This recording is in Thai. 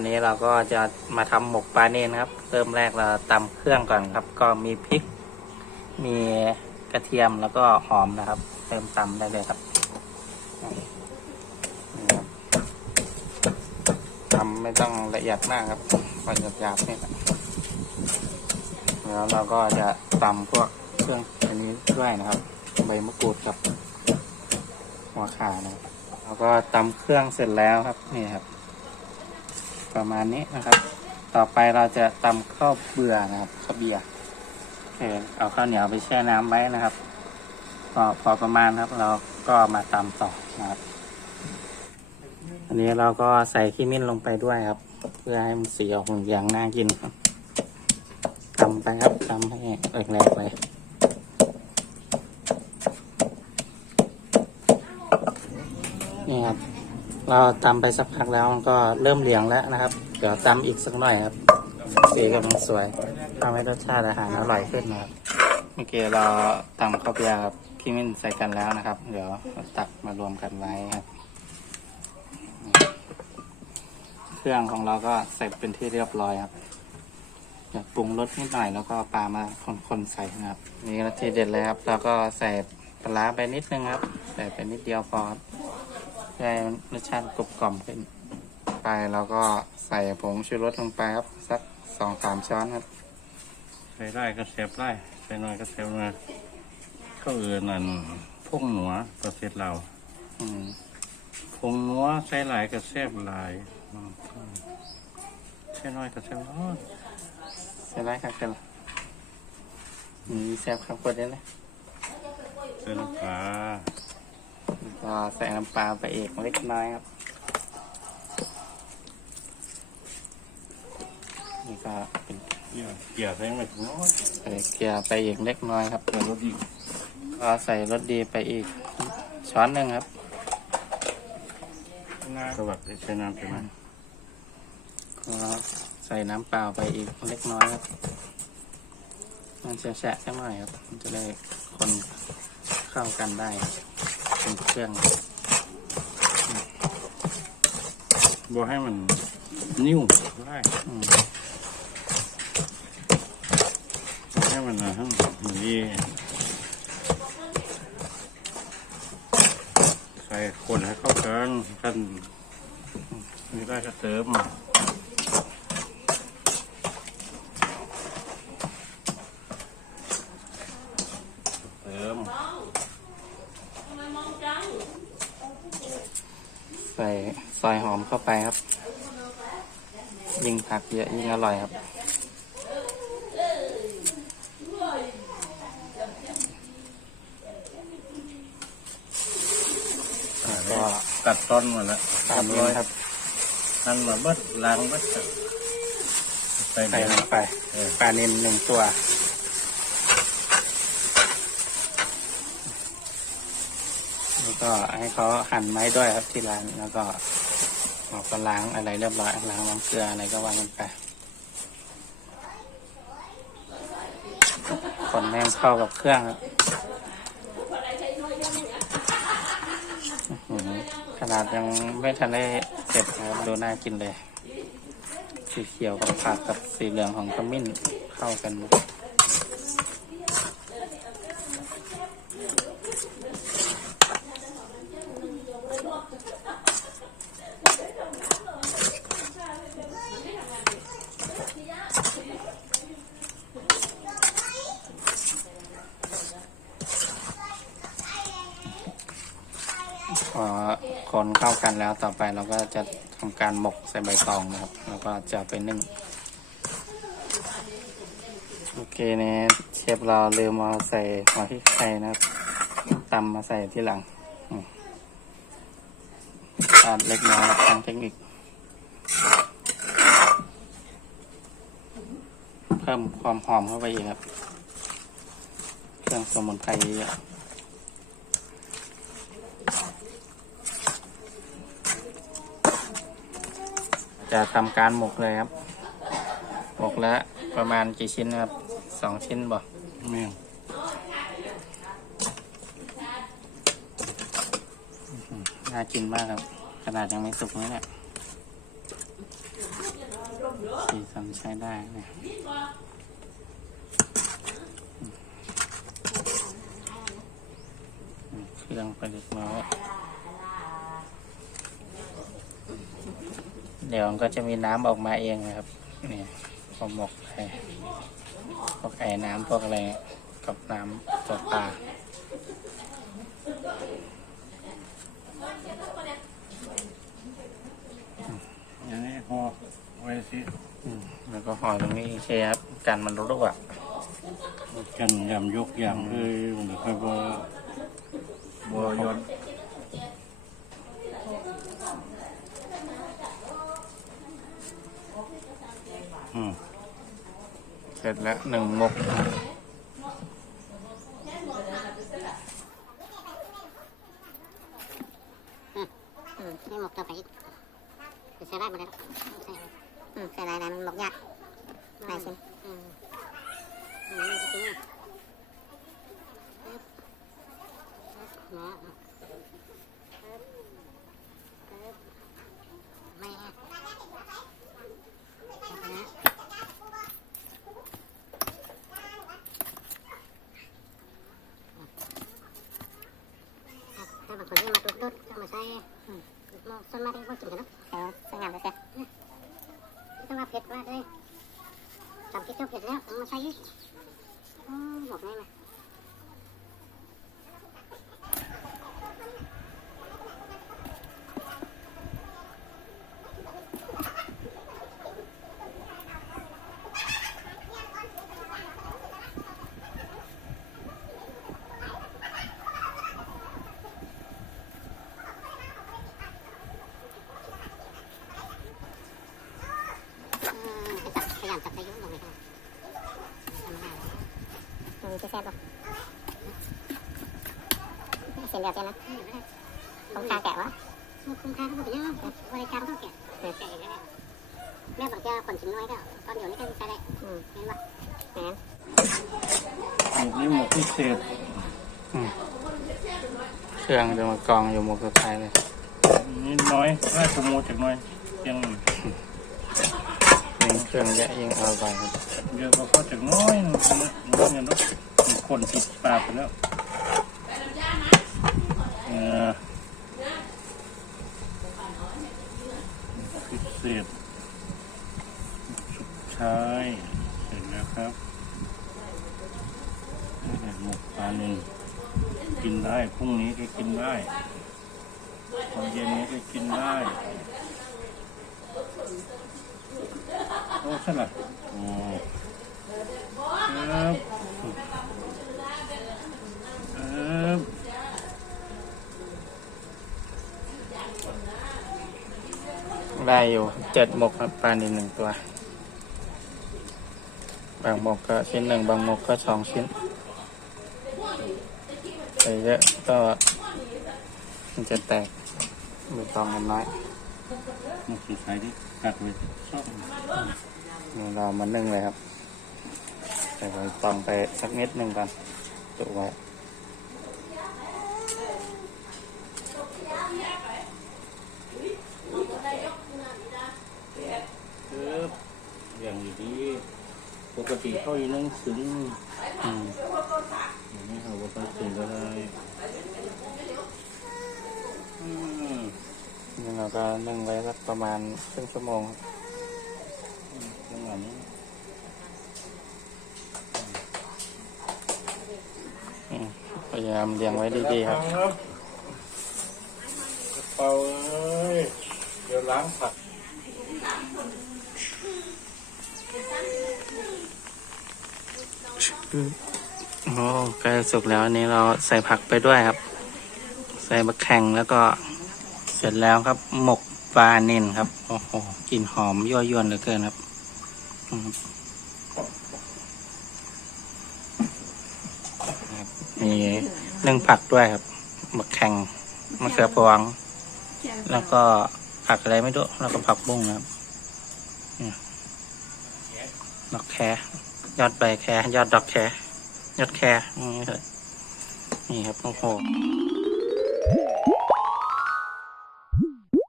อันนี้เราก็จะมาทำหมกปลาเนนครับ เริ่มแรกเราตำเครื่องก่อนครับ ก็มีพริก มีกระเทียมแล้วก็หอมนะครับ เริ่มตำได้เลยครับทำไม่ต้องละเอียดมากครับพอหยาบๆนี่ครับแล้วเราก็จะตำพวกเครื่องอันนี้ด้วยนะครับ ใบมะกรูดกับหัวข่านะครับแล้วก็ตำเครื่องเสร็จแล้วครับนี่ครับ ประมาณนี้นะครับ ต่อไปเราจะตำข้าวเบื่อนะครับข้าวเบียร์โอเคเอาข้าวเหนียวไปแช่น้ำไว้นะครับก็พอประมาณครับ เราก็มาตำต่อนะครับ อันนี้เราก็ใส่ขี้มิ้นลงไปด้วยครับ เพื่อให้มันสีออกเหลืองน่ากินครับตำไปครับตำให้แหลกๆไปนี่ครับ เราตำไปสักพักแล้วมันก็เริ่มเหลืองแล้วนะครับ เดี๋ยวตำอีกสักหน่อยครับสีกำลังสวยทำให้รสชาติอาหารอร่อยขึ้นนะครับเมื่อกี้เราตำข้าวเปียกกับพี่มิ้นใส่กันแล้วนะครับ เดี๋ยวเราตักมารวมกันไว้ครับ เครื่องของเราก็ใส่เป็นที่เรียบร้อยครับอยากปรุงรสนิดหน่อยแล้วก็ปลามาคนๆใส่นะครับ นี่ก็ทีเด็ดเลยครับแล้วก็ใส่ปลาไปนิดนึงครับ ใส่ไปนิดเดียวพอครับ พื่อให้รสชาติกลมกล่อมขึ้น ไปแล้วก็ใส่ผงชูรสลงไปครับ สักสองสามช้อนครับ ใส่ได้ก็เสียบได้ใส่น้อยก็เสียบน้อยข้าวอื่นนั่นพุ่งหนัวประเทศเราอืมพงนัวใส่หลายก็เสียบหลายอืมใส่น้อยก็เสียบน้อยใส่ไรครับกันมีแซ่บครับกดได้เลย ใส่น้ำปลา ก็ใส่น้ำปลาไปอีกเล็กน้อยครับ นี่ก็เป็นเกี่ยวเกี่ยวไม่ถึงน้อยใส่เกลือไปอีกเล็กน้อยครับ แต่รสดีก็ใส่รสดีไปอีกช้อนหนึ่งครับสวัสดีใช้น้ำไปไหมก็ใส่น้ำเปล่าไปอีกเล็กน้อยครับ มันจะแฉะสักหน่อยครับ มันจะได้คนเข้ากันได้ เป็นเครื่องบอให้มันนิ่วได้ให้มันนะฮะนดีใส่คนให้เข้ากันกันนี่ได้ก็เติม เติม ใส่ ซอยหอมเข้าไปครับ ยิ่งผักเยอะยิ่งอร่อยครับ ก็ตัดต้นหมดแล้วตามนี้ครับนั่นมาเบิดล้างเบิดใส่ใส่เนื้อลงไปปลานิลหนึ่งตัวแล้วก็ให้เขาหั่นไม้ด้วยครับที่ร้านแล้วก็ ออกก็ล้างอะไรเรียบร้อยล้างน้ำเกลืออะไรก็วางกันไปคนแม่งเข้ากับเครื่องอขนาดยังไม่ทันได้เสร็จนะครับดูน่ากินเลย สีเขียวกับผักกับสีเหลืองของขมิ้นเข้ากัน อคนเข้ากันแล้วต่อไปเราก็จะทำการหมกใส่ใบตองนะครับ แล้วก็จะไปนึ่งโอเคเนี่ยเชฟเราลืมเอาใส่หัวพริกไทยนะครับตำมาใส่ที่หลังอืมตามเล็กน้อยทางเทคนิค เพิ่มความหอมเข้าไปอีกครับ เครื่องสมุนไพรเยอะ จะทำการหมกเลยครับ หมกแล้วประมาณกี่ชิ้นนะครับสองชิ้นบ่แม่งน่ากินมากครับ ขนาดยังไม่สุกนี่แหละสีสันใช้ได้นะอืมเครื่องไปเล็กน้อย เดี๋ยวมันก็จะมีน้ำออกมาเองนะครับนี่พอหมกไปพวกไอ้น้ำพวกอะไรกับน้ำตัวปลาอย่างนี้ห่อไว้สิอืมแล้วก็ห่อตรงนี้ใช่ครับกันมันรั่วกันยำยกยำคือมันค่อยบ่บ่ย้อน เสร็จแล้วหนึ่งมกนี่หมกตัวไปอีกใช้ได้หมดแล้วใช่อืมใส่ลายลายมันหมกยากลายเส้นอืมอืมนี่ก็คือปึ๊บปึ๊บเนาะปึ๊บปึ๊บไม่ฮะนะถ้าบางคนที่มาตุ๊ดๆก็มาใช้อืมมองส่วนมากที่พวกกินกันเนาะเออสวยงามเลยแกต้องมาเผ็ดมากเลย ที่เจ้าเผ็ดแล้วเอามาใช้อีกอืมบอกได้ไหม อืมไปจับพยายามจับได้ยุ่งลงเลยค่ะทำไม่ได้ตรงนี้จะ แซ่บป่ะเสียงเดียวกันนะคุ้มค่าแกะวะคุ้มค่าเขาบอกยังบริการต้องแกะแกะอย่างนี้แม่บอกจะขนชิ้นน้อยก็ตอนเดี๋ยวนี้ก็ใช้ได้เห็นปะแหมหมกนี่หมกพิเศษเครื่องจะมากองอยู่หมกสุดท้ายเลยนิดน้อยน่าจะโมจากน้อยยังยิ่งเครื่องเยะยิ่งอร่อยครับเยอะกว่าเขาจากน้อยน้อยเงินรถ คนติดปากไปแล้วเออพิเศษสุดท้ายเสร็จแล้วครับหละหมกปลาหนึ่งกินได้พรุ่งนี้ก็กินได้ตอนเย็นนี้ก็กินได้โอ้ใช่ไหมโอ้ครับ ได้อยู่เจ็ดหมกครับปลานิลหนึ่งตัว บางหมกก็ชิ้นหนึ่งบางหมกก็สองชิ้นใส่เยอะก็มันจะแตกใบตองมันน้อยมาสุดท้ายดิกัดเลยชอบเดี๋ยวเรามานึ่งเลยครับใส่ใบตองไปสักนิดหนึ่งก่อนจุไว้ ครับอย่างนี้ป กติเขาอยู่นั่งซึ้งอืมอย่างนี้เขาบอกว่าซึ้งก็ได้อืมนี่เราก็นึ่งไว้สักประมาณครึ่งชั่วโมงจังหวะนี้อืมพยายามเรียงไว้ดีๆครับ กระเป๋าเอ้ยเดี๋ยวล้างผัก โอ้ใกล้สุกแล้วอันนี้เราใส่ผักไปด้วยครับ ใส่มะแข่งแล้วก็เสร็จแล้วครับ หมกปลาเน่นครับ โอ้โหกลิ่นหอมยั่วยวนเหลือเกินครับมีนึ่งผักด้วยครับมะแข่งมะเขือพวง แล้วก็ผักอะไรไม่รู้แล้วก็ผักบุ้งนะครับนี่ยดอกแคร ยอดใบแครยอดดอกแครยอดแครนี่ครับนี่ครับโอ้โห